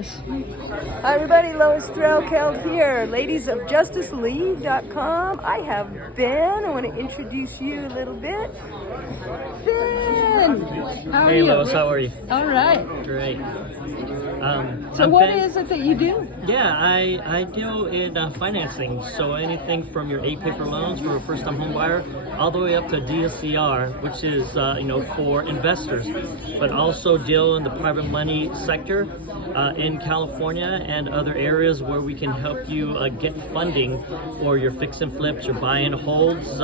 Hi everybody, Lois Threlkeld here, ladiesofjusticeleague.com. I have Ben. I want to introduce you a little bit. Ben, how are Hey you? Lois, how are you? All right. Great. So I'm what Ben. is it that you do? Yeah, I deal in financing, so anything from your 8-paper loans for a first-time home buyer, all the way up to DSCR, which is for investors, but also deal in the private money sector in California and other areas where we can help you get funding for your fix and flips, your buy and holds.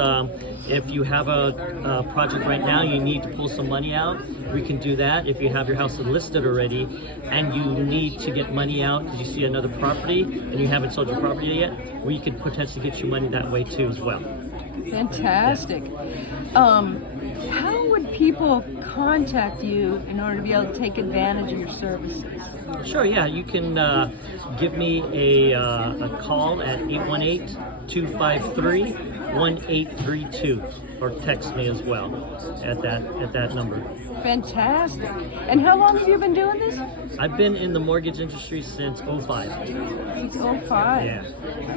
If you have a project right now, you need to pull some money out, we can do that. If you have your house listed already and you need to get money out because you see another property and you haven't sold your property yet, we could potentially get you money that way too as well. Fantastic. How would people contact you in order to be able to take advantage of your services? Sure, yeah, you can give me a call at 818-253-1832 or text me as well at that number. Fantastic. And how long have you been doing this? I've been in the mortgage industry since 05. Since 05. Yeah.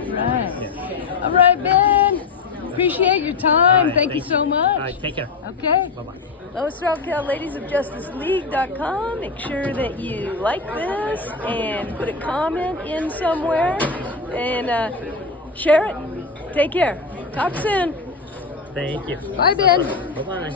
Right. Yeah. All right, Ben. Appreciate your time. All right, thank you so much. All right, take care. Okay. Bye-bye. Lois Threlkeld, ladiesofjusticeleague.com. Make sure that you like this and put a comment in somewhere and share it. Take care. Talk soon. Thank you. Bye, Ben. Bye-bye.